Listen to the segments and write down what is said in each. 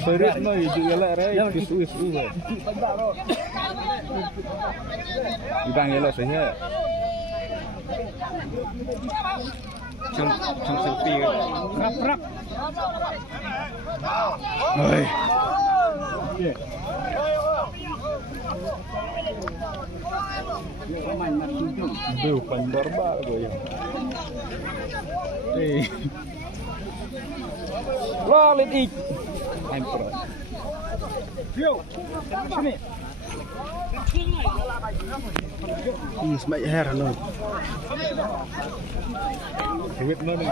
Seret no juga lah rai isu ibang yellow saja trong selfie rap oi Aduh, pandar bal gue. Lalit ik. Hampir. Yo. Sini. Ini semak heran loh. Duit mana?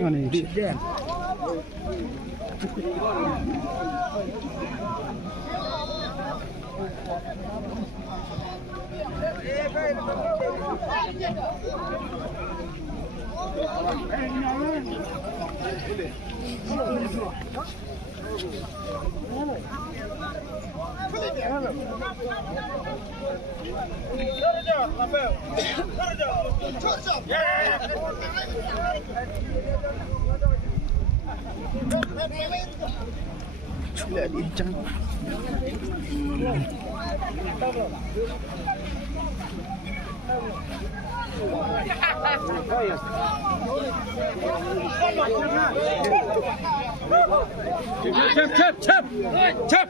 Mana ini? Sudah diincang. Cep.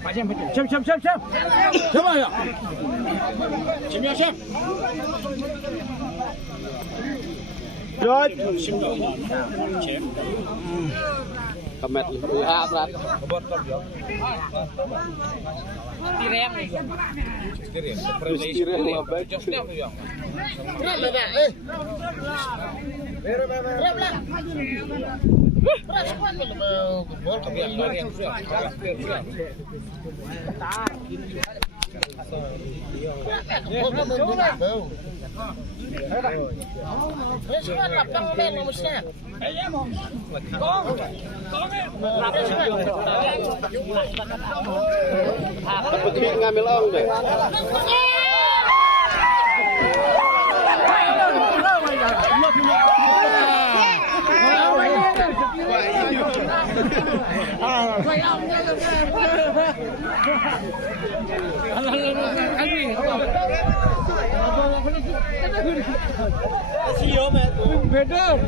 Macam betul. Cep. Coba ya. Cep. Rồi. Kamet lihat berat. Tirem. Tirem apa? Josnya apa yang? Tirem apa? Tirem. Bol kebiang lari yang sudah. Resuan lapang men musnah. Dapat ngambil ong deh. Beda.